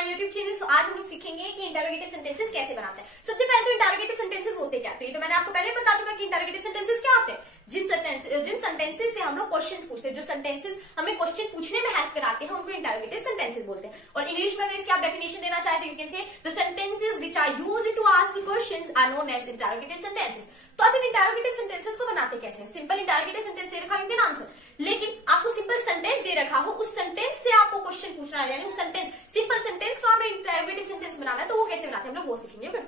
My YouTube channel. सो आज हम लोग सीखेंगे कि इंटरोगेटिव सेंटेंसेस कैसे बनाते हैं। सबसे पहले तो इंटरोगेटिव सेंटेंसेस होते क्या, तो ये तो मैंने आपको पहले बता चुका कि इंटरोगेटिव सेंटेंसेस क्या होते हैं। जिन सेंटेंसेस से हम लोग क्वेश्चंस पूछते हैं, जो सेंटेंसेस हमें क्वेश्चन पूछने में हेल्प कराते हैं, उनको इंटरोगेटिव सेंटेंसेस बोलते हैं। और इंग्लिश में अगर इसकी आप डेफिनेशन देना चाहे तो you can say the sentences which are used to ask questions are known as interrogative sentences. तो अब इन इंटरोगेटिव सेंटेंसेस को बनाते कैसे हैं। सिंपल इंटरोगेटिव सेंटेंस दे रखा है, यू कैन आंसर, लेकिन आपको सिंपल सेंटेंस दे रखा हो, उस सेंटेंस से आपको क्वेश्चन पूछना है, यानी उस सेंटेंस सिंपल सेंटेंस को आपने इंटरोगेटिव सेंटेंस बनाना है, तो वो कैसे बनाते हैं हम लोग वो सीखेंगे। ओके,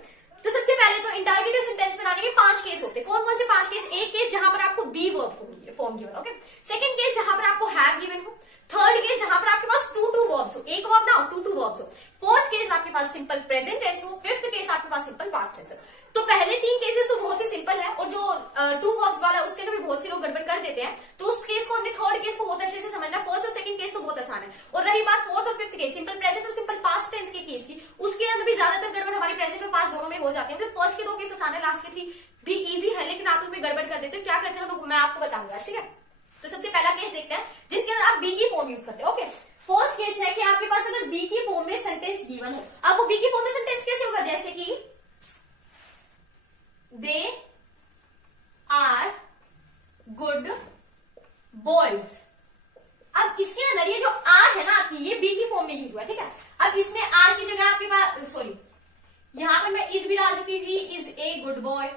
तो सबसे पहले तो इंटरोगेटिव सेंटेंस बनाने के 5 केस होते हैं। कौन कौन से 5 केस? एक केस जहां पर आपको be verb form given, okay. Second case जहां पर आपको हैव गिवन हो। थर्ड केस जहां पर आपके पास टू वर्ब्स हो, एक वर्ब ना हो, टू वर्ब्स हो। फोर्थ केस आपके पास सिंपल प्रेजेंट टेंस हो। फिफ्थ केस आपके पास सिंपल पास्ट टेंस हो। तो पहले 3 केसेस तो बहुत ही सिंपल है, और जो 2 वर्ब्स वाला है उसके अंदर भी बहुत से लोग गड़बड़ कर देते हैं, तो उस केस को हमने थर्ड केस को बहुत अच्छे से समझना है। फर्स्ट और सेकंड केस तो बहुत आसान है। और रही बात फोर्थ और फिफ्थ केस, सिंपल प्रेजेंट और सिंपल पास्ट टेंस के केस की, उसके अंदर भी ज्यादातर गड़बड़ हमारी प्रेजेंट और पास्ट दोनों में हो जाती है। मतलब फर्स्ट के 2 केस आसान है, लास्ट के 3 भी इजी है, लेकिन आप उसमें गड़बड़ कर देते हो। क्या करते हैं हम लोग, मैं आपको बताऊंगा, ठीक है। तो सबसे पहला केस देखते हैं जिसके अंदर आप बी की फॉर्म यूज करते हैं। ओके, फर्स्ट केस है कि आपके पास अगर बी की फॉर्म में सेंटेंस गिवन हो। अब वो बी की फॉर्म में सेंटेंस कैसे होगा, जैसे कि दे आर गुड बॉयज। अब इसके अंदर ये जो आर है ना आपकी, ये बी की फॉर्म में यूज हुआ है, ठीक है। अब इसमें आर की जगह आपके पास, सॉरी, यहां पर मैं इज भी डाल सकती हूँ, he is a good boy,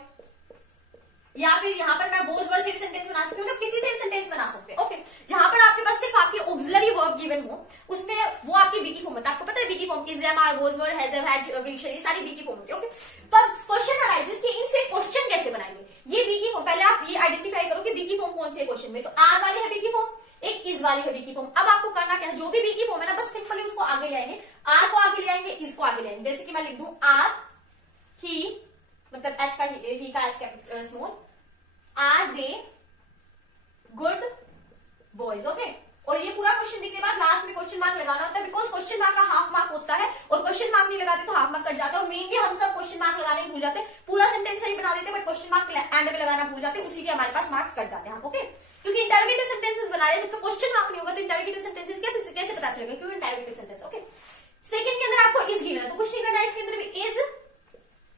या फिर यहां पर मैं वॉज वर्ड से भी सेंटेंस बना सकती हूँ, मतलब किसी से भी सेंटेंस बना सकते हैं। ओके, जहां पर आपके पास सिर्फ आपकी ऑक्सिलरी वर्ब गिवन हो, उसमें वो आपकी बी की फॉर्म होता है। आपको पता है बी की form is, am, are, was were, has, have, had, will, shall, ये सारी बी की फॉर्म होती है। ओके, तो अब क्वेश्चन अराइजेस कि इनसे क्वेश्चन कैसे बनाएंगे। ये बी की फॉर्म, पहले आप ये आइडेंटिफाई करो कि बी की फॉर्म कौन सी है क्वेश्चन में। तो आर वाली है बी की फॉर्म, एक इज वाली है बी की फॉर्म। अब आपको करना क्या है, जो भी बी की फॉर्म है ना, बस सिंपली उसको आगे ले आएंगे, आर को आगे ले आएंगे, इज को आगे ले आएंगे। जैसे कि मैं लिख दूं आर ही, मतलब एच का ही का H capital small, are they good boys. Okay, और ये पूरा क्वेश्चन लिखने के बाद लास्ट में क्वेश्चन मार्क लगाना होता है, बिकॉज क्वेश्चन मार्क का हाफ मार्क होता है, और क्वेश्चन मार्क नहीं लगाते तो हाफ मार्क कट जाता है। और मेनली हम सब क्वेश्चन मार्क लगाने भूल जाते हैं, पूरा सेंटेंस सही बना देते हैं, बट क्वेश्चन मार्क एंड में लगाना भूल जाते हैं, उसी के हमारे पास मार्क्स कट जाते हैं। ओके, क्योंकि इंटरोगेटिव सेंटेंसेस बना रहे हैं, जब तो क्वेश्चन मार्क नहीं होगा तो इंटरोगेटिव सेंटेंसेस कैसे पता चलेगा, क्यों इंटरोगेटिव सेंटेंस। ओके, सेकंड के अंदर आपको इज गिवन है, तो कुछ नहीं करना है, इसके अंदर भी is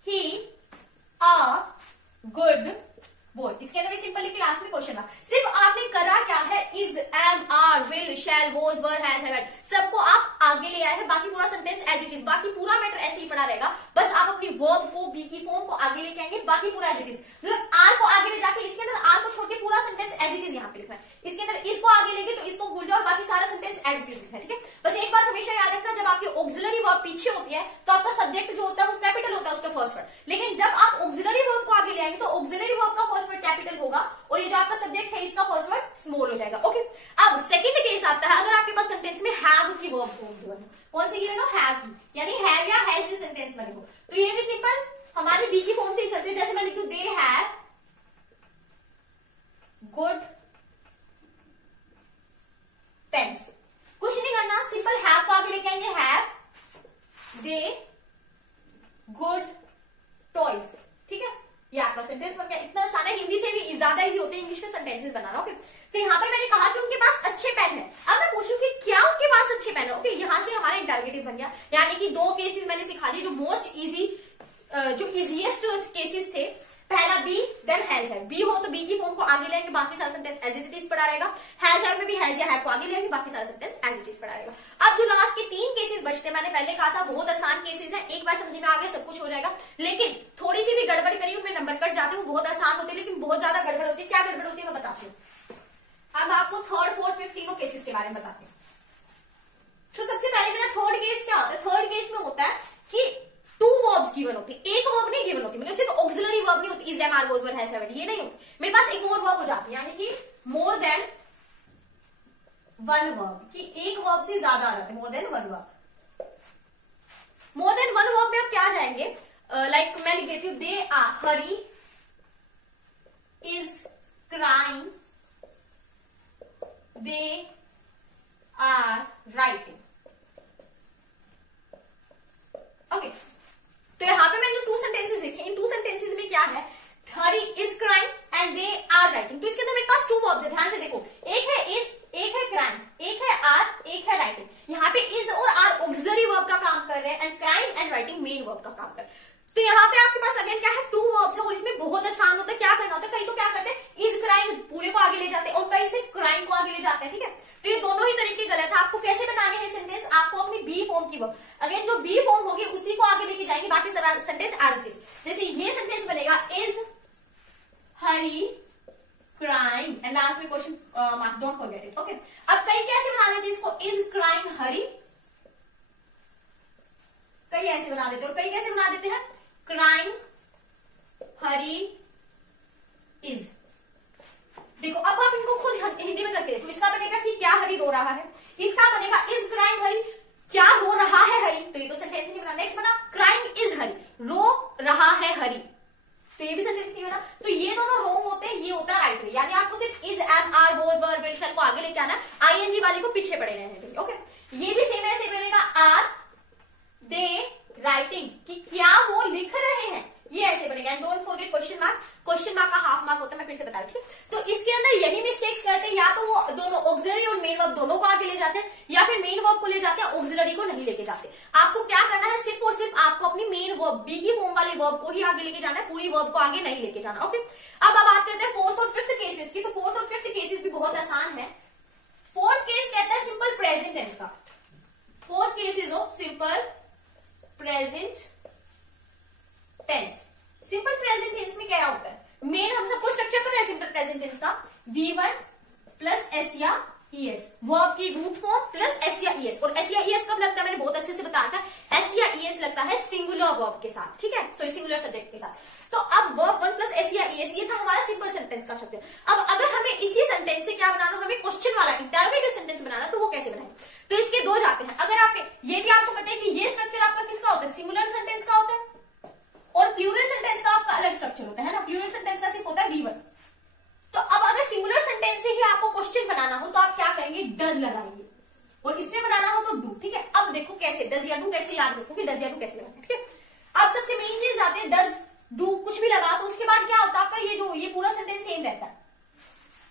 he a good boy, इसके अंदर भी सिंपल लिख के लास्ट में क्वेश्चन मार्क। सिर्फ आपने करा क्या है, is, am, are, will, shall, was, were, has, have, had, सबको आप आगे ले आए हैं। बाकी पूरा सेंटेंस एज इट इज, बाकी पूरा मैटर ऐसे ही पड़ा रहेगा, बस आप अपनी वर्ब को, बी की फॉर्म को आगे लेके आएंगे, बाकी पूरा एज इट इज। मतलब आर को आगे ले जाके इसके अंदर आर को छोड़ के पूरा सेंटेंस एज इट इज यहाँ पे लिखना है। इसके अंदर इसको आगे लेंगे तो इसको भूल जाओ, बाकी सारा सेंटेंस एज इट इज लिखना है, ठीक है। बस एक बात हमेशा याद रखना, जब आपकी ऑक्सिलरी वर्ब पीछे होती है तो आपका सब्जेक्ट जो होता है वो कैपिटल होता है, उसका फर्स्ट वर्ड। लेकिन जब आप ऑक्सिलरी वर्ब को आगे ले आएंगे तो ऑक्सिलरी वर्ब का फर्स्ट वर्ड कैपिटल होगा, और ये जो आपका सब्जेक्ट है इसका फर्स्ट वर्ड स्मॉल हो जाएगा। ओके, अब सेकंड केस आता है, अगर आपके पास सेंटेंस में हैव की वर्ब फॉर्म गिवन हो। कौन सी गिवन हो, हैव की, यानी हैव या हैज से सेंटेंस बने हो, तो ये भी सिंपल हमारी बी की फॉर्म से ही चलती है। जैसे मैं लिख दूं, दे हैव गुड पेन्स, कुछ नहीं करना, सिंपल हैव को आगे लेके आएंगे, हैव दे गुड टॉयज, ठीक है। ये आपका सेंटेंस बन गया। इतना आसान है, हिंदी से भी ज्यादा इजी होते हैं इंग्लिश में सेंटेंसेस बनाना। ओके, तो यहाँ पर मैंने कहा कि उनके पास अच्छे पेन है। अब मैं पूछूं कि क्या उनके पास अच्छे पेन है। ओके, यहाँ से हमारा इंटरोगेटिव बन गया, यानी कि 2 केसेस मैंने सिखा दिए जो मोस्ट इजी, जो इजीएस्ट केसेस थे। पहला be, then has have. Be हो तो बी की फॉर्म को आगे लेंगे, बाकी सारा सेंटेंस एज इट इज पड़ा रहेगा। हैज हैव में भी हैज या हैव को आगे लेंगे, बाकी सारा सेंटेंस एज इट इज पड़ा रहेगा। अब जो लास्ट के 3 केसेस बचते हैं, मैंने पहले कहा था बहुत आसान केसेस है, एक बार समझ में आ गया सब कुछ हो जाएगा, लेकिन थोड़ी सी भी गड़बड़ करी उनमें नंबर कट जाते हैं। वो बहुत आसान होते हैं लेकिन बहुत ज्यादा गड़बड़ होती है। क्या गड़बड़ होती है मैं बताती हूँ। अब आपको थर्ड, फोर्थ, फिफ्थ तीनों केसेस के बारे में बताते हैं। तो सबसे पहले मेरा थर्ड केस क्या होता है, थर्ड केस में होता है कि 2 वर्ब्स गिवन होती है, एक वर्ब नहीं गिवन होती, मतलब सिर्फ ऑक्सिलरी वर्ब नहीं होती, is, am, are, was, were, has, have, had, ये नहीं होती। मेरे पास एक और वर्ब हो जाती है, यानी कि मोर देन 1 वर्ब, कि एक वर्ब से ज्यादा आ जाते हैं, more than 1 verb. More than 1 verb में आप क्या जाएंगे, लाइक मैं लिख देती हूँ, they are, Hari is crying, they are writing. Okay, तो यहाँ पे मैंने 2 सेंटेंसेस लिखे, इन 2 सेंटेंसेस में क्या है, Hari is crying and they are writing. तो इसके अंदर मेरे पास 2 वर्ब्स है, ध्यान से देखो, एक है इज, एक है क्राइंग, एक है आर, एक है राइटिंग। यहाँ पे इज और आर ऑक्सिलरी वर्ब का काम कर रहे हैं and crying and writing main verb का काम कर रहे हैं। तो यहाँ पे आपके पास अगेन क्या है, टू वर्ब्स है और इसमें बहुत आसान होता है। क्या करना होता है, कई तो क्या करते हैं इज क्राइंग पूरे को आगे ले जाते हैं और कई से क्राइंग को आगे ले जाते हैं, ठीक है। तो ये दोनों ही तरीके गलत है। आपको कैसे बनाने हैं सेंटेंस, आपको अपनी बी फॉर्म की वर्ब, अगेन जो बी फॉर्म होगी उसी को आगे लेके जाएंगे, बाकी सेंटेंस एज इट इज। जैसे ये सेंटेंस बनेगा इज हरी क्राइंग एंड लास्ट में question mark, don't forget it, okay. अब कई कैसे बना देते हैं इसको, इज क्राइंग हरी, कई ऐसे बना देते हैं और कई कैसे बना देते हैं, क्राइंग हरी इज। देखो अब आप इनको खुद हिंदी में करके देखो। इसका बनेगा कि क्या हरी रो रहा है, इसका बनेगा इज क्राइंग हरी, क्या रो रहा है हरी, तो ये तो सेंटेंस नहीं बना। नेक्स्ट बना क्राइंग इज हरी, रो रहा है हरी, तो ये भी सेंटेंस नहीं बना। तो ये दोनों रॉन्ग होते हैं, ये होता है राइट वे, यानी आपको सिर्फ is am are was were will shall को आगे लेके आना, आईएनजी वाली को पीछे पड़े रहने देंगे, ओके। ये भी सेम ऐसे बनेगा आर दे राइटिंग, कि क्या वो लिख रहे हैं, ये ऐसे बनेगा। And don't forget question mark, question mark का हाफ मार्क होता है, मैं फिर से बता रही हूँ। तो इसके अंदर यही मिस्टेक्स करते हैं, या तो वो दोनों ऑक्सिलरी और मेन वर्ब दोनों को आगे ले जाते हैं, या फिर मेन वर्ब को ले जाते हैं, ऑक्सिलरी को नहीं लेके जाते। आपको क्या करना है, सिर्फ और सिर्फ आपको अपनी मेन वर्ब बी की फॉर्म वाले वर्ब को ही आगे लेके जाना है, पूरी वर्ब को आगे नहीं लेके जाना, ओके। अब बात करते हैं फोर्थ और फिफ्थ केसेस की। तो फोर्थ और फिफ्थ केसेस भी बहुत आसान है। फोर्थ केस कहता है सिंपल प्रेजेंट टेंस का। Fourth case is of simple present tense. Simple present tense में क्या होता है, मेन हम सबको स्ट्रक्चर पता है सिंपल प्रेजेंट टेंस का, V1 प्लस एस या ईएस, वर्ब की रूट फॉर्म प्लस एस या ईएस। और एस या ईएस कब लगता है, मैंने बहुत अच्छे से बताया था, एस या ईएस लगता है सिंगुलर वर्ब के साथ, ठीक है, सॉरी सिंगुलर सब्जेक्ट के साथ। तो अब वर्ब 1 प्लस एस या ईएस, ये था हमारा सिंपल सेंटेंस का स्ट्रक्चर। अब अगर हमें इसी सेंटेंस से क्या बनाना, हमें क्वेश्चन वाला इंटरोगेटिव सेंटेंस बनाना, तो वो कैसे बनाए। तो इसके दो जाते हैं। अगर आपके ये भी आपको पता है कि ये स्ट्रक्चर आपका किसका होता है, सिंगुलर सेंटेंस का होता है, और प्लूरल सेंटेंस का आपका अलग स्ट्रक्चर होता है ना। प्लूरल सेंटेंस का सिर्फ होता है V1। तो अब अगर सिंगुलर सेंटेंस से ही आपको क्वेश्चन बनाना हो तो आप क्या करेंगे, डज लगाएंगे, और इसमें बनाना हो तो डू, ठीक है। अब देखो कैसे डज या डू कैसे याद रखोगे, डज या डू कैसे लगाना, ठीक है। अब सबसे मेन चीज आती है डज डू, कुछ भी लगा तो उसके बाद क्या होता है आपका, ये पूरा सेंटेंस सेम रहता है।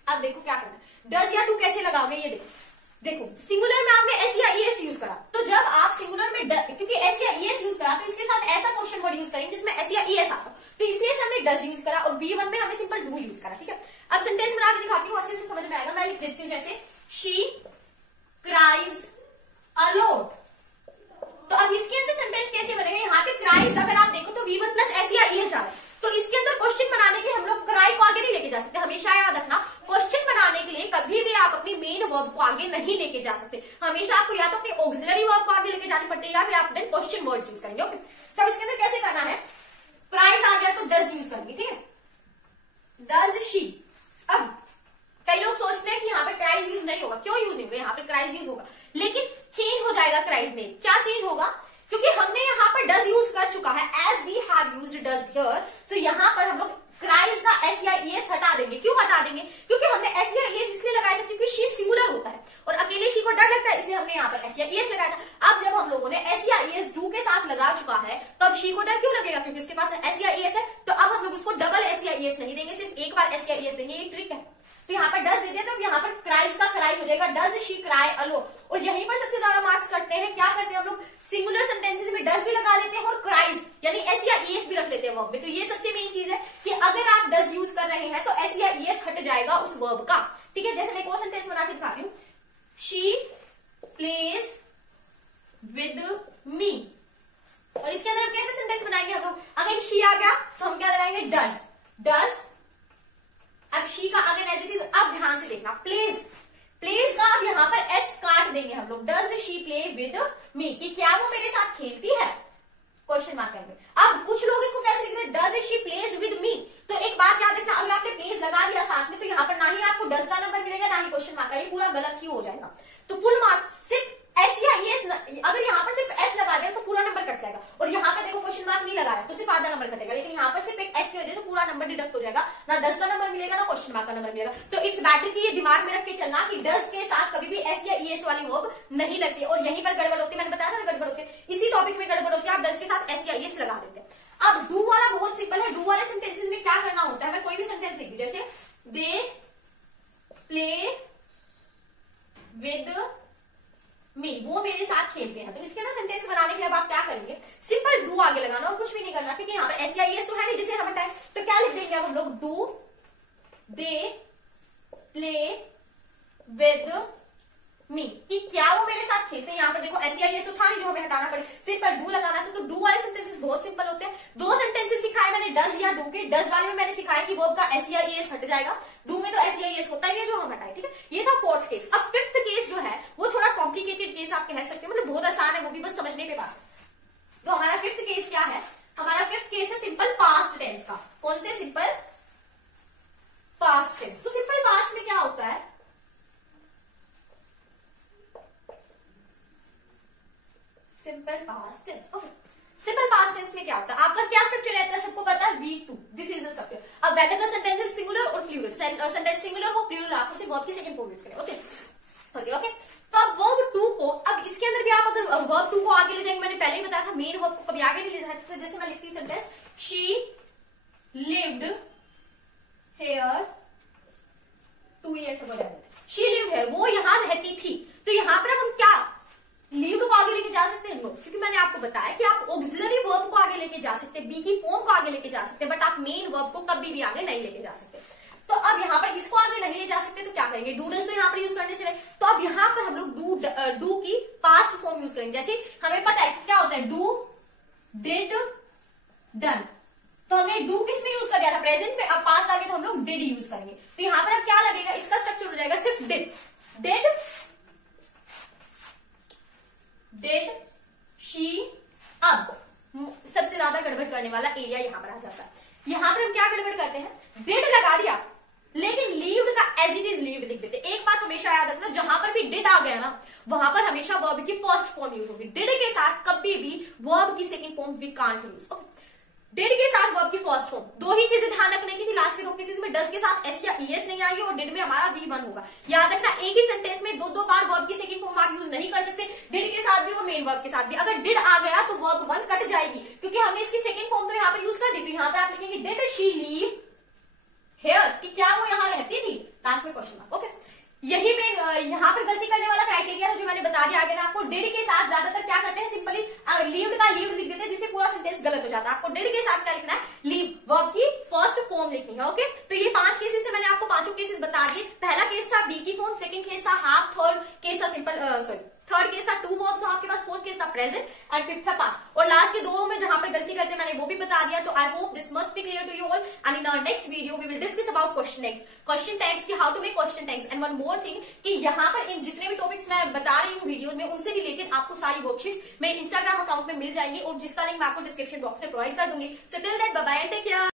अब देखो क्या करना, डज या डू कैसे लगाओगे, ये देखो सिंगुलर में आपने एस या ईएस यूज करा, तो जब आप सिंगुलर में क्योंकि एस या ईएस यूज करा तो इसके साथ ऐसा क्वेश्चन वर्ड यूज करेंगे जिसमें एस या ईएस आता, तो इसलिए से हमने डज यूज करा, और V1 में हमने सिंपल डू यूज करा, ठीक है। अब सेंटेंस बना के दिखाती हूँ, अच्छे से समझ में आएगा। मैं लिख देती हूँ जैसे शी क्राइज अलोट। तो अब इसके अंदर सेंटेंस कैसे बनेगा, यहाँ पे क्राइज अगर आप देखो तो V1 प्लस एस या ईएस आ रहा है, तो इसके अंदर क्वेश्चन बनाने के लिए हम लोग क्राई को आगे नहीं लेके जा सकते। हमेशा याद रखना, क्वेश्चन बनाने के लिए कभी भी आप अपनी मेन वर्ब को आगे नहीं लेके जा सकते। हमेशा आपको या तो अपनी ऑक्सिलरी वर्ब को आगे लेके जानी पड़ती है, या फिर आप देन क्वेश्चन वर्ड्स यूज करेंगे, ओके। तो इसके अंदर कैसे करना है, क्राइज आ गया तो डज यूज करेंगे, ठीक है, डज शी। अब कई लोग सोचते हैं कि यहाँ पे क्राइज यूज नहीं होगा, क्यों यूज नहीं होगा, यहाँ पे क्राइज यूज होगा, लेकिन चेंज हो जाएगा क्राइज में। क्या चेंज होगा, क्योंकि हमने यहाँ पर डज यूज कर चुका है, as we have used does here, so यहाँ पर हम लोग क्राइज का एस या ईएस हटा देंगे। क्यों हटा देंगे, क्योंकि हमने एस या ईएस इसलिए लगाया था क्योंकि शी सिंगुलर होता है और अकेले शी को डर लगता है, इसलिए हमने यहाँ पर एस या ईएस लगाया था। अब जब हम लोगों ने एस या ईएस डू के साथ लगा चुका है, तो अब शी को डर क्यों लगेगा, क्योंकि उसके पास एस या ईएस है। तो अब हम लोग उसको डबल एस या ईएस नहीं देंगे, सिर्फ एक बार एस या ईएस देंगे, ये ट्रिक है। तो यहाँ पर डज दे दिया, तो यहाँ पर क्राइज का क्राई हो जाएगा डज शी क्राई अलोन। और यहीं पर सबसे ज्यादा मार्क्स करते हैं, क्या करते हैं हम लोग, सिंगुलर सेंटेंसेस में डज भी लगा लेते हैं और क्राइज यानी एस या ईएस भी रख लेते हैं वर्ब में। तो ये सबसे मेन चीज है कि अगर आप डज यूज कर रहे हैं तो एस या ईएस हट जाएगा उस वर्ब का, ठीक है। जैसे मैं एक और सेंटेंस बना के दिखाती हूँ, शी प्लेज विद मी, और इसके अंदर कैसे सेंटेंस बनाएंगे हम लोग, अगर शी आ गया तो हम क्या लगाएंगे, डज डज। अब शी का अगर एज इट इज, अब ध्यान से देखना, प्लेज प्लेज का अब यहाँ पर एस काट देंगे हम लोग, does she play with me, कि क्या वो मेरे साथ खेलती है, क्वेश्चन मार्क करेंगे। अब कुछ लोग इसको कैसे लिखते हैं, does she plays with me. तो एक बात याद रखना, अगर आपने प्लेज लगा दिया साथ में तो यहाँ पर ना ही आपको डज का नंबर मिलेगा ना ही क्वेश्चन मार्क का, ये पूरा गलत ही हो जाएगा। तो फुल मार्क्स सिर्फ एस या ईएस, अगर यहाँ पर सिर्फ एस लगा दिया तो पूरा नंबर कट जाएगा, और यहाँ पर देखो क्वेश्चन मार्क नहीं लगा रहा है तो सिर्फ आधा नंबर कटेगा, लेकिन यहाँ पर सिर्फ एक एस की वजह से पूरा नंबर डिडक्ट हो जाएगा, ना डज का नंबर मिलेगा ना क्वेश्चन मार्क का नंबर मिलेगा। तो इट्स बेटर कि ये दिमाग में रख के चलना कि डज के साथ कभी भी एस या ईएस वाली वर्ब नहीं लगती है, और यहीं पर गड़बड़ होती है, मैंने बताया था गड़बड़ होती है, इसी टॉपिक में गड़बड़ होती है, आप डज के साथ एस या ईएस लगा देते हैं। अब डू वाला बहुत सिंपल है, डू वाले सेंटेंसेस में क्या करना होता है, मैं कोई भी सेंटेंस लिख दूं, जैसे दे प्ले विद मी, वो मेरे साथ खेलते हैं। तो इसके ना सेंटेंस बनाने के लिए अब आप क्या करेंगे, सिंपल डू आगे लगाना और कुछ भी नहीं करना, क्योंकि यहाँ पर SEIS तो है नहीं जिसे हम हटाए, तो क्या लिख देंगे अब हम लोग, do they play with me, कि क्या वो मेरे साथ खेलते हैं। यहाँ पर देखो SEIS तो था नहीं जो हमें हटाना पड़े, सिंपल डू लगाना था। तो डू वाले सेंटेंसेस बहुत सिंपल होते हैं। दो सेंटेंसेस सिखाए मैंने, डज या डू के। डज वाले में मैंने सिखाया कि वर्ब का SEIS हट जाएगा, डू में तो SEIS होता ही है जो हम हटाए, ठीक है। ये था फोर्थ केस। अब फिफ्थ केस जो है वो थोड़ा कॉम्प्लिकेटेड केस आप कह सकते हैं, मतलब बहुत आसान है, वो भी बस समझने पे बात है। तो हमारा फिफ्थ केस क्या है, हमारा फिफ्थ केस है सिंपल पास्ट टेंस का। कौन से, सिंपल पास्ट टेंस। तो सिंपल पास्ट में क्या होता है, simple past tense. Okay, simple past tense में क्या होता है, आपका क्या स्ट्रक्चर रहता है, सबको पता है, V2, this is the structure. अब वेदर का सेंटेंस इज सिंगुलर और प्लूरल, सेंटेंस सिंगुलर हो प्लूरल, आप उसे वर्ब की सेकंड फॉर्म यूज करें। Okay okay okay. तो अब वर्ब 2 को, अब इसके अंदर भी आप अगर वर्ब 2 को आगे ले जाएंगे, मैंने पहले ही बताया था मेन वर्ब को कभी आगे नहीं ले जाते। जैसे मैं लिखती हूँ sentence, she lived here 2 years ago, she lived here, वो यहां रहती थी। तो यहां पर हम क्या लीव्ड को आगे लेके जा सकते हैं, नो, क्योंकि मैंने आपको बताया कि आप ऑक्सिलरी वर्ब को आगे लेके जा सकते हैं, बी की फॉर्म को आगे लेके जा सकते हैं, बट आप मेन वर्ब को कभी भी आगे नहीं लेके जा सकते। तो अब यहाँ पर इसको आगे नहीं ले जा सकते तो क्या करेंगे, डूडल्स तो यहाँ पर यूज करने से रहे, तो अब यहाँ पर हम लोग डू की पास्ट फॉर्म यूज करेंगे। जैसे हमें पता है क्या होता है, डू डिड डन, तो हमने डू किस में यूज कर दिया था, प्रेजेंट में। अब पास्ट आ गया तो हम लोग डिड यूज करेंगे। तो यहाँ पर अब क्या लगेगा, इसका स्ट्रक्चर हो जाएगा सिर्फ डिड, डिड शी। अब सबसे ज्यादा गड़बड़ करने वाला एरिया यहां पर आ जाता है। यहां पर हम क्या गड़बड़ करते हैं, डिड लगा दिया लेकिन लीव्ड का एज इट इज लीव्ड लिख देते। एक बात हमेशा याद रखना, जहां पर भी डिड आ गया ना, वहां पर हमेशा वर्ब की फर्स्ट फॉर्म यूज होगी। डिड के साथ कभी भी वर्ब की second form we can't use. Okay, did के साथ वर्ब की फर्स्ट फॉर्म, दो ही चीजें ध्यान रखने की थी लास्ट के दो केसेस में, डज के साथ एस या ईएस नहीं आएगी और डिड में हमारा V1 होगा। याद रखना, एक ही सेंटेंस में दो बार वर्ब की सेकंड फॉर्म आप यूज नहीं कर सकते, डिड के साथ भी और मेन वर्ब के साथ भी। अगर डिड आ गया तो वर्ब 1 कट जाएगी, क्योंकि हमने इसकी सेकंड फॉर्म तो यहाँ पर यूज कर दी। तो यहाँ पर आप लिखेंगे डिड शी लीव हियर, कि क्या वो यहाँ रहती थी, लास्ट में क्वेश्चन मार्क। ओके, यही में यहाँ पर गलती करने वाला क्राइटेरिया है जो मैंने बता दिया आगे ना आपको। डिड के साथ ज्यादातर क्या करते हैं, सिंपली लीव्ड का लीव्ड लिख देते हैं, जिससे पूरा सेंटेंस गलत हो जाता है। आपको डिड के साथ क्या लिखना है, लीव, वर्ब की फर्स्ट फॉर्म लिखनी है। ओके, तो ये 5 केसेस से मैंने आपको 5 केसेस बता दिए। पहला केस था बी की फॉर्म, सेकंड केस था हाफ, थर्ड केस था सिंपल थर्ड केस था 2 वर्ब्स आपके पास, फोर्थ केस था प्रेजेंट एंड फिफ्थ था पास्ट। और लास्ट के दो में जहां पर गलती करते हैं मैंने वो भी बता दिया। तो I hope this must be clear to you all, and in our next video we will discuss about question tags की how to make question tags. And one more thing कि यहाँ पर इन जितने भी टॉपिक्स मैं बता रही हूँ वीडियोस में, उनसे रिलेटेड आपको सारी वर्कशीट्स मेरे इंस्टाग्राम अकाउंट में मिल जाएंगी और जिसका लिंक मैं आपको डिस्क्रिप्शन बॉक्स में प्रोवाइड कर दूंगी। So till that bye bye and take care.